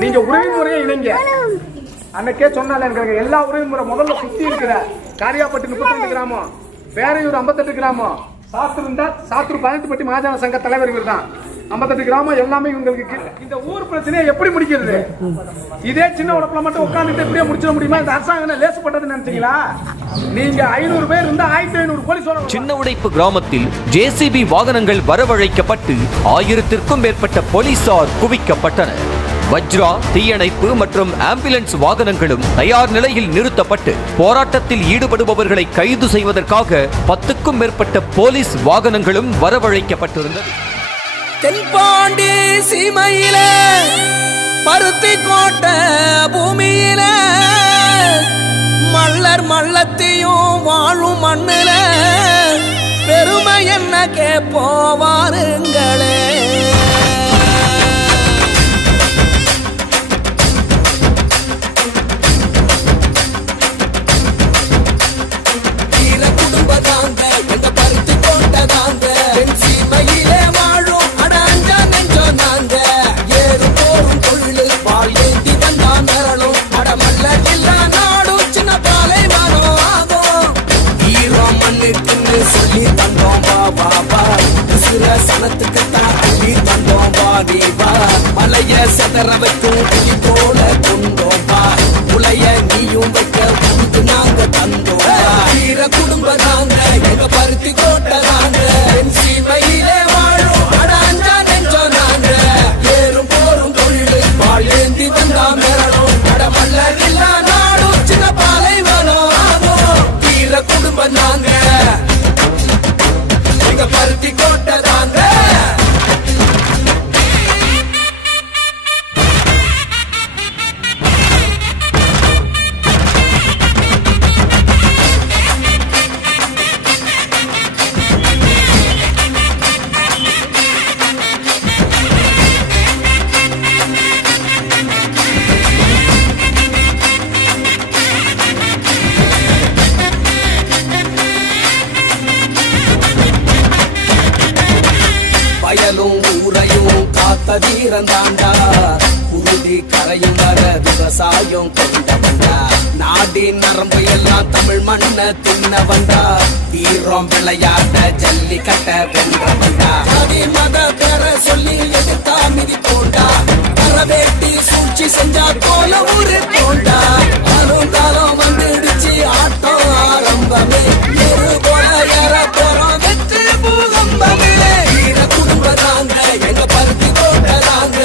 நீங்க உறவு முறையை இணைங்க. அன்னைக்கே சொன்னால எனக்கு எல்லா உறவு முறை முதல்ல சுத்தி இருக்கிற காரியாப்பட்டு முப்பத்தி கிராமம் பேரையூர் ஐம்பத்தெட்டு கிராமம். சாஸ்திரம் இருந்தா சாஸ்திரம் பதினெட்டு பட்டி சங்க தலைவர் இவர் தான் ஐம்பத்தெட்டு கிராமம் எல்லாமே இவங்களுக்கு இந்த ஊர் பிரச்சனையை எப்படி முடிக்கிறது? இதே சின்ன உடப்புல மட்டும் உட்காந்துட்டு எப்படியே முடிச்சிட முடியுமா? இந்த அரசாங்கம் லேசுப்பட்டது நினைச்சீங்களா? நீங்க ஐநூறு பேர் இருந்தா ஆயிரத்தி ஐநூறு போலீஸ் சின்ன உடைப்பு கிராமத்தில் ஜேசிபி வாகனங்கள் வரவழைக்கப்பட்டு ஆயிரத்திற்கும் மேற்பட்ட போலீசார் குவிக்கப்பட்டனர். வஜ்ரா தீயணைப்பு மற்றும் ஆம்புலன்ஸ் வாகனங்களும் தயார் நிலையில் நிறுத்தப்பட்டு போராட்டத்தில் ஈடுபடுபவர்களை கைது செய்வதற்காக பத்துக்கும் மேற்பட்ட போலீஸ் வாகனங்களும் வரவழைக்கப்பட்டிருந்தது. தென்பாண்டி சீமையில பருத்தி பூமியில மல்லர் மல்லத்தையும் வாழும் மண்ணில பெருமை என்ன கேப்போ தந்தோம் வா வா சிற சனத்துக்கு தான் அள்ளி தந்தோம் வா நீ வா மலைய செதற வைக்கும் புலி போல கொண்டோம் வா வயலும் ஊரையும் காத்த வீரன் தாண்டா கரையும் வர விவசாயம் கொண்ட வந்தா நாடின் நரம்பு எல்லாம் தமிழ் மண்ண தின்ன வந்தா வீரம் விளையாட்ட ஜல்லிக்கட்ட வென்ற வந்தா மத பேர சொல்லி